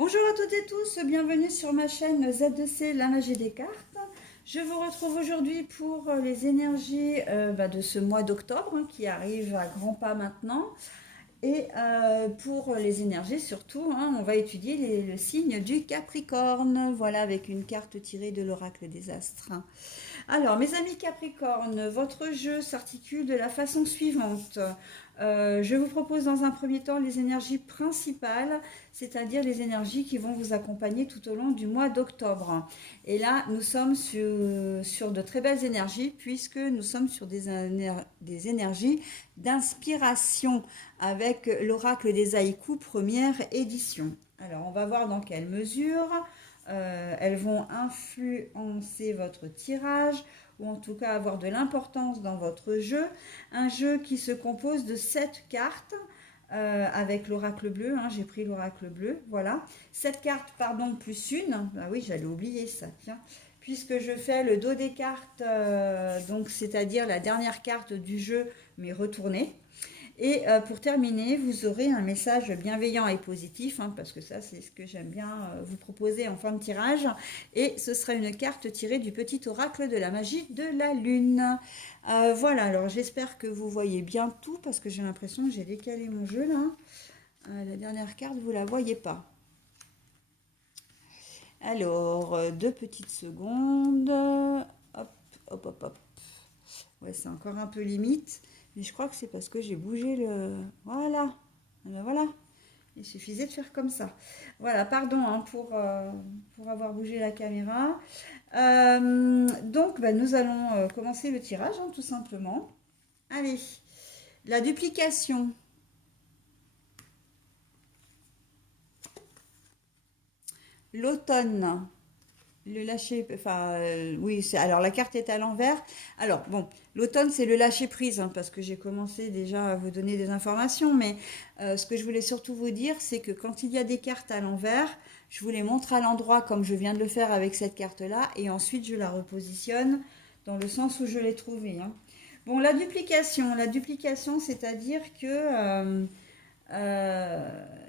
Bonjour à toutes et tous, bienvenue sur ma chaîne Z2C, la magie des cartes. Je vous retrouve aujourd'hui pour les énergies de ce mois d'octobre qui arrive à grands pas maintenant. Et pour les énergies surtout, on va étudier le signe du Capricorne, voilà avec une carte tirée de l'oracle des astres. Alors, mes amis Capricorne, votre jeu s'articule de la façon suivante. Je vous propose dans un premier temps les énergies principales, c'est-à-dire les énergies qui vont vous accompagner tout au long du mois d'octobre. Et là, nous sommes sur de très belles énergies, puisque nous sommes sur des énergies d'inspiration avec l'oracle des haïkus première édition. Alors, on va voir dans quelle mesure elles vont influencer votre tirage ou en tout cas avoir de l'importance dans votre jeu. Un jeu qui se compose de 7 cartes avec l'oracle bleu, j'ai pris l'oracle bleu, voilà. 7 cartes, pardon, plus une, ah oui, j'allais oublier ça, tiens. Puisque je fais le dos des cartes, donc c'est-à-dire la dernière carte du jeu, mais retournée. Et pour terminer, vous aurez un message bienveillant et positif, parce que ça, c'est ce que j'aime bien vous proposer en fin de tirage. Et ce sera une carte tirée du petit oracle de la magie de la lune. Voilà, alors j'espère que vous voyez bien tout, parce que j'ai l'impression que j'ai décalé mon jeu là. La dernière carte, vous ne la voyez pas. Alors, 2 petites secondes. Hop, hop, hop, hop. Ouais, c'est encore un peu limite. Mais je crois que c'est parce que j'ai bougé le... Voilà. Voilà. Il suffisait de faire comme ça. Voilà, pardon pour avoir bougé la caméra. Donc, nous allons commencer le tirage, tout simplement. Allez, la duplication. L'automne. Le lâcher, oui, alors la carte est à l'envers. Alors bon, l'automne c'est le lâcher prise, parce que j'ai commencé déjà à vous donner des informations, mais ce que je voulais surtout vous dire, c'est que quand il y a des cartes à l'envers, je vous les montre à l'endroit comme je viens de le faire avec cette carte-là, et ensuite je la repositionne dans le sens où je l'ai trouvée. Bon, la duplication, c'est-à-dire que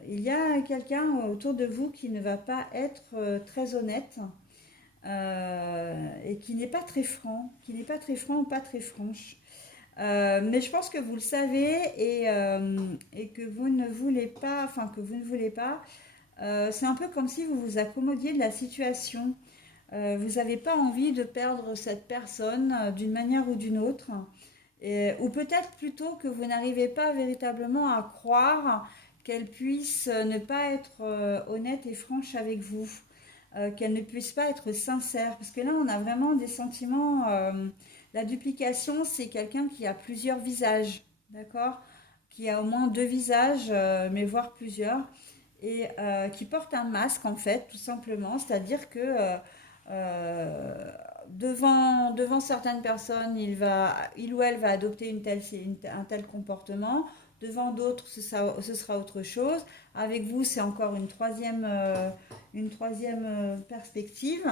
il y a quelqu'un autour de vous qui ne va pas être très honnête et qui n'est pas très franc, ou pas très franche. Mais je pense que vous le savez et que vous ne voulez pas, c'est un peu comme si vous vous accommodiez de la situation. Vous n'avez pas envie de perdre cette personne d'une manière ou d'une autre. Ou peut-être plutôt que vous n'arrivez pas véritablement à croire qu'elle puisse ne pas être honnête et franche avec vous, qu'elle ne puisse pas être sincère. Parce que là, on a vraiment des sentiments. La duplication, c'est quelqu'un qui a plusieurs visages, d'accord? Qui a au moins 2 visages, mais voire plusieurs, et qui porte un masque en fait, tout simplement. C'est-à-dire que devant certaines personnes, il ou elle va adopter un tel comportement. Devant d'autres, ce sera autre chose. Avec vous, c'est encore une troisième perspective.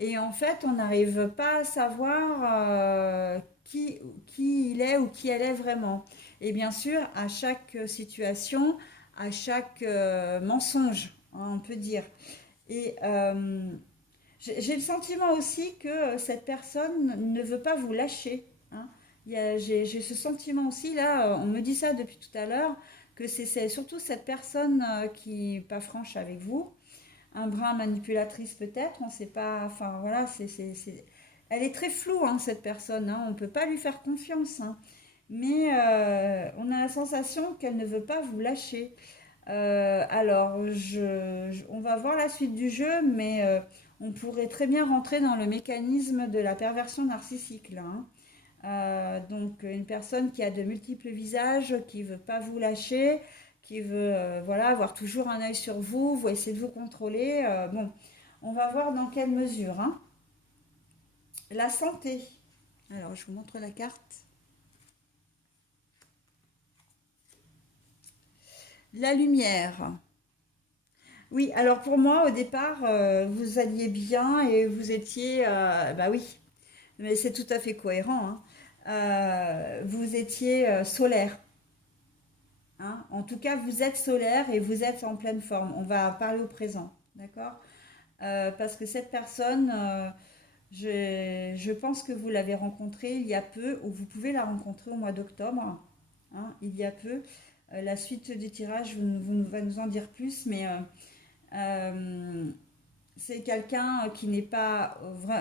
Et en fait, on n'arrive pas à savoir qui il est ou qui elle est vraiment. Et bien sûr, à chaque situation, à chaque mensonge, on peut dire. Et j'ai le sentiment aussi que cette personne ne veut pas vous lâcher. J'ai ce sentiment aussi, là, on me dit ça depuis tout à l'heure, que c'est surtout cette personne qui n'est pas franche avec vous, un brin manipulatrice peut-être, on ne sait pas, enfin voilà, elle est très floue, cette personne, on ne peut pas lui faire confiance, mais on a la sensation qu'elle ne veut pas vous lâcher. Alors, on va voir la suite du jeu, mais on pourrait très bien rentrer dans le mécanisme de la perversion narcissique là. Donc, une personne qui a de multiples visages, qui ne veut pas vous lâcher, qui veut voilà, avoir toujours un œil sur vous, essayer de vous contrôler. Bon, on va voir dans quelle mesure. La santé. Alors, je vous montre la carte. La lumière. Oui, alors pour moi, au départ, vous alliez bien et vous étiez... bah oui, mais c'est tout à fait cohérent. Vous étiez solaire. hein. En tout cas, vous êtes solaire et vous êtes en pleine forme. On va parler au présent, d'accord? Parce que cette personne, je pense que vous l'avez rencontrée il y a peu, ou vous pouvez la rencontrer au mois d'octobre, hein, il y a peu. La suite du tirage va nous en dire plus, mais euh, c'est quelqu'un qui n'est pas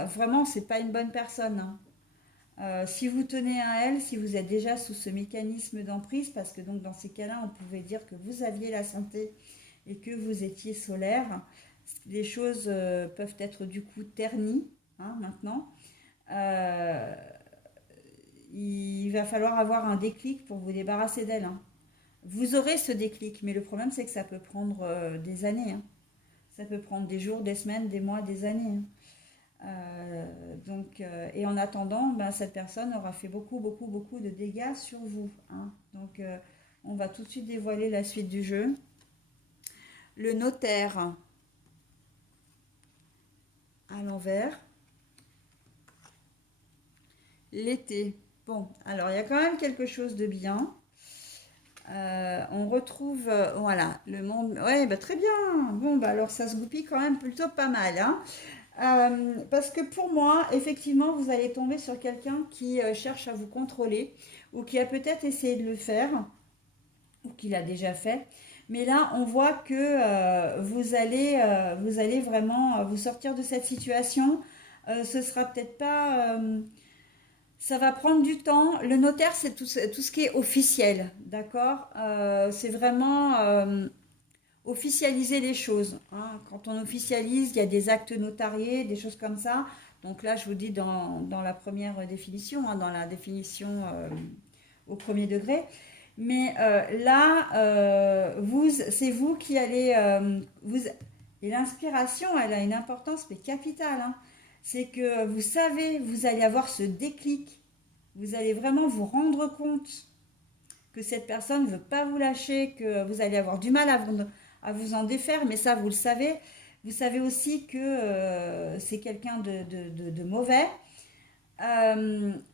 vraiment, c'est pas une bonne personne, hein. Si vous tenez à elle, si vous êtes déjà sous ce mécanisme d'emprise, parce que donc dans ces cas-là, on pouvait dire que vous aviez la santé et que vous étiez solaire, les choses peuvent être du coup ternies, hein, maintenant. Euh, il va falloir avoir un déclic pour vous débarrasser d'elle, hein. Vous aurez ce déclic, mais le problème c'est que ça peut prendre des années, hein. Ça peut prendre des jours, des semaines, des mois, des années, hein. Et en attendant, ben, cette personne aura fait beaucoup, beaucoup, beaucoup de dégâts sur vous, hein. Donc, on va tout de suite dévoiler la suite du jeu. Le notaire à l'envers. L'été. Bon, alors il y a quand même quelque chose de bien. On retrouve, voilà, le monde. Ouais, bah, très bien. Bon, bah, alors ça se goupille quand même plutôt pas mal, hein. Parce que pour moi, effectivement, vous allez tomber sur quelqu'un qui cherche à vous contrôler ou qui a peut-être essayé de le faire ou qui l'a déjà fait. Mais là, on voit que vous allez vraiment vous sortir de cette situation. Ce sera peut-être pas, ça va prendre du temps. Le notaire, c'est tout ce qui est officiel, d'accord? C'est vraiment officialiser les choses, hein. Quand on officialise, il y a des actes notariés, des choses comme ça. Donc là, je vous dis dans la première définition, hein, dans la définition au premier degré. Mais là, c'est vous qui allez... et l'inspiration, elle a une importance mais capitale, hein. C'est que vous savez, vous allez avoir ce déclic. Vous allez vraiment vous rendre compte que cette personne ne veut pas vous lâcher, que vous allez avoir du mal à vous en défaire, mais ça, vous le savez. Vous savez aussi que c'est quelqu'un de mauvais,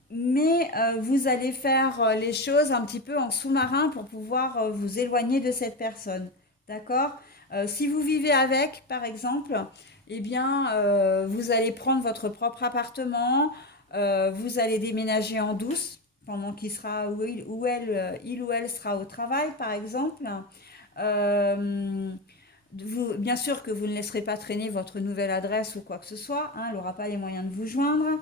mais vous allez faire les choses un petit peu en sous-marin pour pouvoir vous éloigner de cette personne. D'accord? Si vous vivez avec, par exemple, eh bien, vous allez prendre votre propre appartement, vous allez déménager en douce pendant qu'il sera il ou elle sera au travail, par exemple. Euh, Bien sûr que vous ne laisserez pas traîner votre nouvelle adresse ou quoi que ce soit, hein, elle n'aura pas les moyens de vous joindre.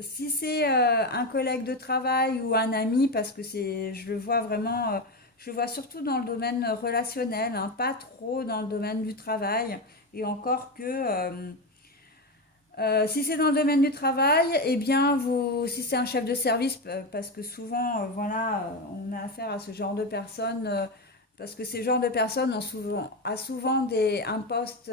Si c'est un collègue de travail ou un ami, parce que je le vois vraiment, je le vois surtout dans le domaine relationnel, hein, pas trop dans le domaine du travail. Et encore que, si c'est dans le domaine du travail, eh bien, si c'est un chef de service, parce que souvent, voilà, on a affaire à ce genre de personnes, parce que ces genres de personnes a souvent un poste.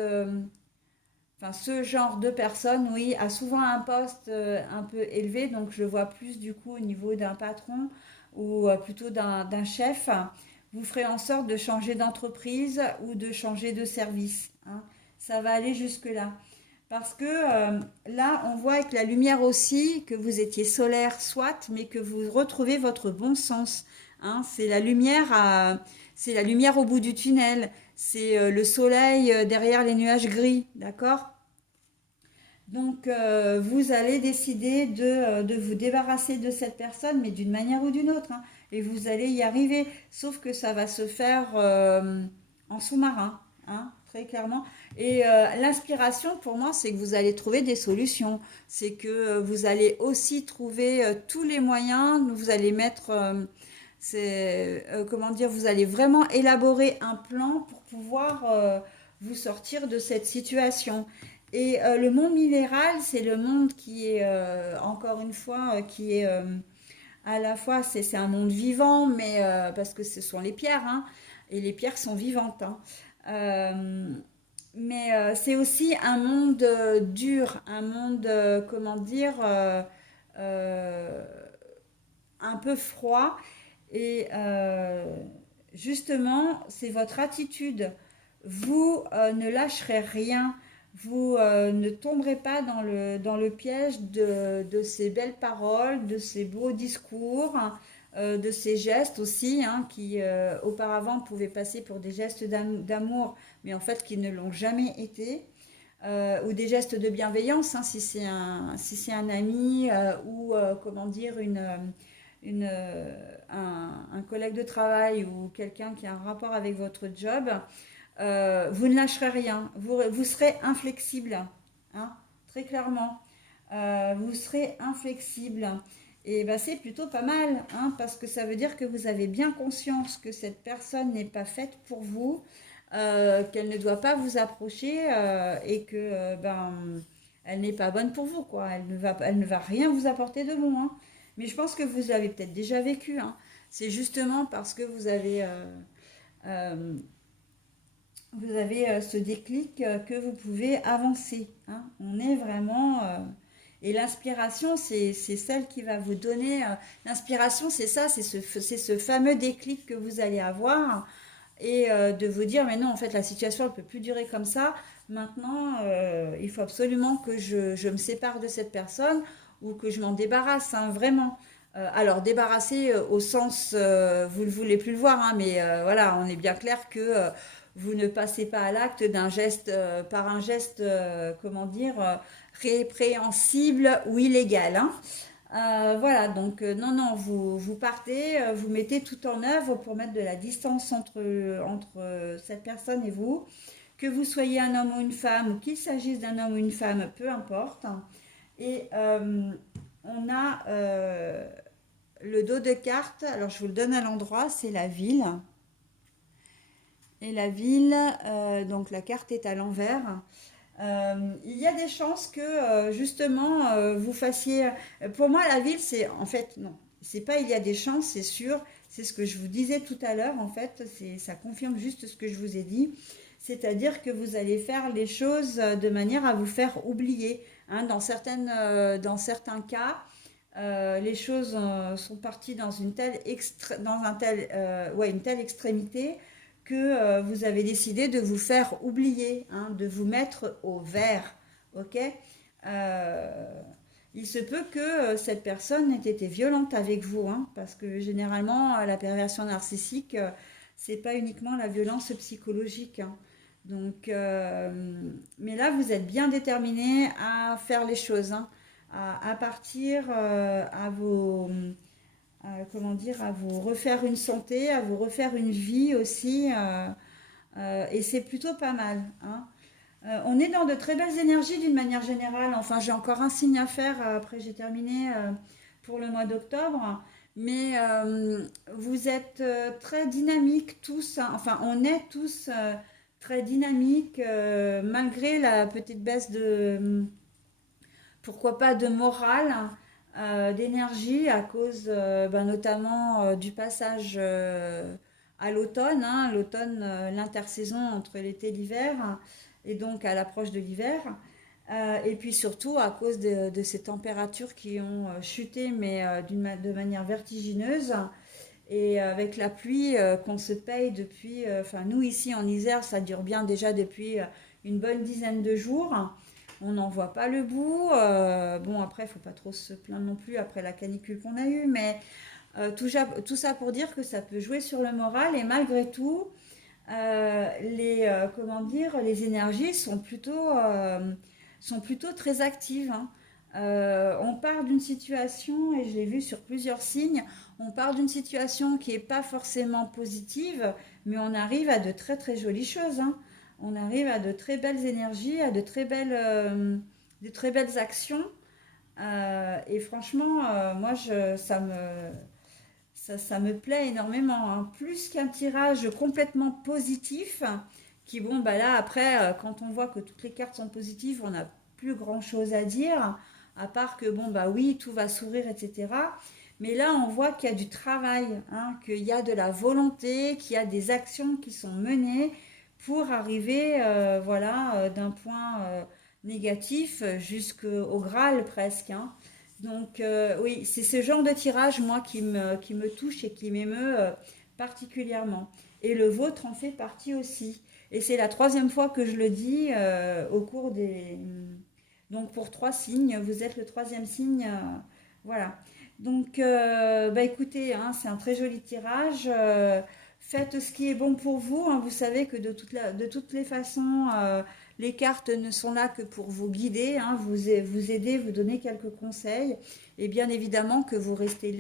Enfin, ce genre de personne, oui, a souvent un poste un peu élevé, donc je vois plus du coup au niveau d'un patron ou plutôt d'un chef. Vous ferez en sorte de changer d'entreprise ou de changer de service, hein. Ça va aller jusque-là. Parce que là, on voit avec la lumière aussi que vous étiez solaire, soit, mais que vous retrouvez votre bon sens, hein. C'est la lumière au bout du tunnel. C'est le soleil derrière les nuages gris, d'accord? Donc, vous allez décider de vous débarrasser de cette personne, mais d'une manière ou d'une autre, hein, et vous allez y arriver. Sauf que ça va se faire en sous-marin, hein, très clairement. Et l'inspiration, pour moi, c'est que vous allez trouver des solutions. C'est que vous allez aussi trouver tous les moyens. Vous allez mettre, comment dire, vous allez vraiment élaborer un plan pour pouvoir vous sortir de cette situation. Et le monde minéral, c'est le monde qui est, encore une fois, qui est à la fois, c'est un monde vivant, mais parce que ce sont les pierres, hein, et les pierres sont vivantes, hein. Euh, mais c'est aussi un monde dur, un monde, comment dire, euh, un peu froid. Et justement, c'est votre attitude. Vous ne lâcherez rien. Vous ne tomberez pas dans le piège de ces belles paroles, de ces beaux discours, de ces gestes aussi, hein, qui auparavant pouvaient passer pour des gestes d'amour, mais en fait qui ne l'ont jamais été. Ou des gestes de bienveillance, hein, si c'est un ami ou comment dire un collègue de travail ou quelqu'un qui a un rapport avec votre job, vous ne lâcherez rien, vous serez inflexible, hein, très clairement. Vous serez inflexible. Et ben, c'est plutôt pas mal, hein, parce que ça veut dire que vous avez bien conscience que cette personne n'est pas faite pour vous, qu'elle ne doit pas vous approcher et que elle n'est pas bonne pour vous, quoi. Elle ne va rien vous apporter de bon, hein. Mais je pense que vous l'avez peut-être déjà vécu, hein. C'est justement parce que euh, vous avez ce déclic que vous pouvez avancer, hein. On est vraiment... et l'inspiration, c'est celle qui va vous donner... l'inspiration, c'est ça, c'est ce fameux déclic que vous allez avoir et de vous dire, mais non, en fait, la situation, elle ne peut plus durer comme ça. Maintenant, il faut absolument que je me sépare de cette personne ou que je m'en débarrasse, hein, vraiment. Alors, débarrasser au sens, vous ne voulez plus le voir, hein, mais voilà, on est bien clair que vous ne passez pas à l'acte d'un geste, par un geste, comment dire, répréhensible ou illégal, hein. Voilà, donc non, non, vous partez, vous mettez tout en œuvre pour mettre de la distance entre cette personne et vous, que vous soyez un homme ou une femme, ou qu'il s'agisse d'un homme ou une femme, peu importe. Et on a le dos de carte, alors je vous le donne à l'endroit, c'est la ville. Et la ville, donc la carte est à l'envers. Il y a des chances que justement vous fassiez. Pour moi, la ville, c'est en fait non, c'est pas il y a des chances, c'est sûr. C'est ce que je vous disais tout à l'heure. En fait, ça confirme juste ce que je vous ai dit. C'est-à-dire que vous allez faire les choses de manière à vous faire oublier, hein. Dans certains cas, les choses sont parties dans une telle extrémité que vous avez décidé de vous faire oublier, hein, de vous mettre au vert, ok. Euh, il se peut que cette personne ait été violente avec vous, hein, parce que généralement la perversion narcissique, c'est pas uniquement la violence psychologique, hein. Donc, mais là vous êtes bien déterminé à faire les choses, hein, à partir comment dire, à vous refaire une santé, à vous refaire une vie aussi, et c'est plutôt pas mal, hein. On est dans de très belles énergies d'une manière générale. Enfin, j'ai encore un signe à faire, après j'ai terminé pour le mois d'octobre. Mais vous êtes très dynamiques tous, hein. Enfin, on est tous très dynamiques, malgré la petite baisse de, pourquoi pas, de morale, d'énergie à cause notamment du passage à l'automne, hein, l'automne, l'intersaison entre l'été et l'hiver, et donc à l'approche de l'hiver. Et puis surtout à cause de ces températures qui ont chuté, mais de manière vertigineuse. Et avec la pluie qu'on se paye depuis, enfin nous ici en Isère, ça dure bien déjà depuis une bonne dizaine de jours. On n'en voit pas le bout. Bon, après, il ne faut pas trop se plaindre non plus après la canicule qu'on a eue, mais tout ça pour dire que ça peut jouer sur le moral et malgré tout, comment dire, les énergies sont plutôt très actives, hein. On part d'une situation, et je l'ai vu sur plusieurs signes, on part d'une situation qui n'est pas forcément positive, mais on arrive à de très très jolies choses, hein. On arrive à de très belles énergies, à de très belles actions. Et franchement, moi, ça me plaît énormément, hein. Plus qu'un tirage complètement positif, qui, bon, bah là, après, quand on voit que toutes les cartes sont positives, on n'a plus grand-chose à dire, à part que, bon, bah oui, tout va sourire, etc. Mais là, on voit qu'il y a du travail, hein, qu'il y a de la volonté, qu'il y a des actions qui sont menées pour arriver, voilà, d'un point négatif jusqu'au Graal presque, hein. Donc oui, c'est ce genre de tirage, moi, qui me touche et qui m'émeut particulièrement. Et le vôtre en fait partie aussi. Et c'est la troisième fois que je le dis au cours des... Donc pour trois signes, vous êtes le troisième signe. Voilà. Donc, bah écoutez, hein, c'est un très joli tirage. Faites ce qui est bon pour vous, hein. Vous savez que de toutes les façons, les cartes ne sont là que pour vous guider, hein, vous aider, vous donner quelques conseils. Et bien évidemment que vous restez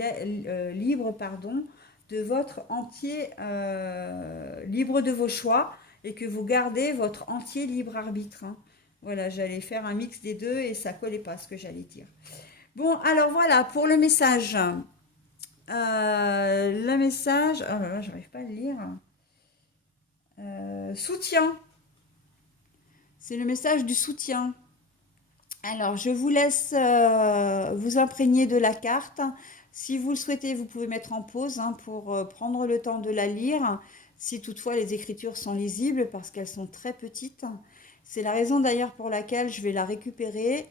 libre, pardon, de votre entier, libre de vos choix et que vous gardez votre entier libre arbitre, hein. Voilà, j'allais faire un mix des deux et ça collait pas ce que j'allais dire. Bon, alors voilà, pour le message. Le message, oh là là, j'arrive pas à le lire. Soutien, c'est le message du soutien. Alors, je vous laisse vous imprégner de la carte. Si vous le souhaitez, vous pouvez mettre en pause, hein, pour prendre le temps de la lire. Si toutefois les écritures sont lisibles, parce qu'elles sont très petites. C'est la raison d'ailleurs pour laquelle je vais la récupérer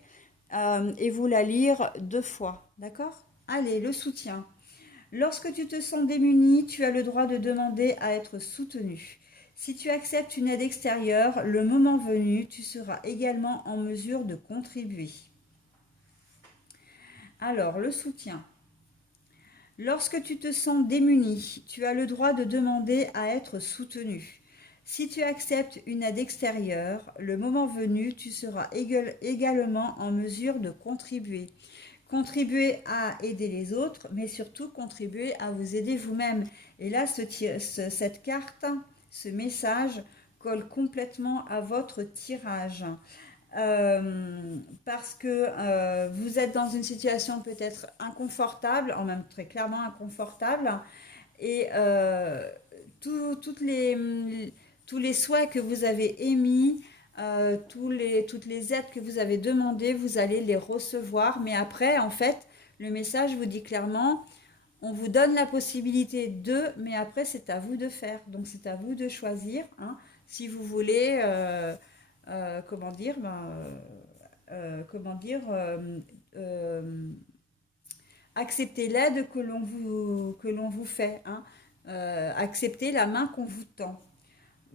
et vous la lire 2 fois. D'accord? Allez, le soutien. Lorsque tu te sens démuni, tu as le droit de demander à être soutenu. Si tu acceptes une aide extérieure, le moment venu, tu seras également en mesure de contribuer. Alors, le soutien. Lorsque tu te sens démuni, tu as le droit de demander à être soutenu. Si tu acceptes une aide extérieure, le moment venu, tu seras également en mesure de contribuer. Contribuer à aider les autres, mais surtout contribuer à vous aider vous-même. Et là, cette carte, ce message colle complètement à votre tirage. Parce que vous êtes dans une situation peut-être inconfortable, en même très clairement inconfortable, et toutes tous les souhaits que vous avez émis, toutes les aides que vous avez demandées, vous allez les recevoir. Mais après, en fait, le message vous dit clairement, on vous donne la possibilité de, mais après, c'est à vous de faire. Donc, c'est à vous de choisir, hein, si vous voulez, comment dire, comment dire, accepter l'aide que l'on vous fait, hein, accepter la main qu'on vous tend.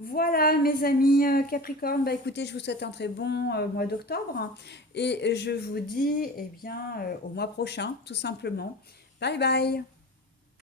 Voilà, mes amis Capricorne, bah écoutez, je vous souhaite un très bon mois d'octobre, hein, et je vous dis, eh bien, au mois prochain, tout simplement. Bye bye.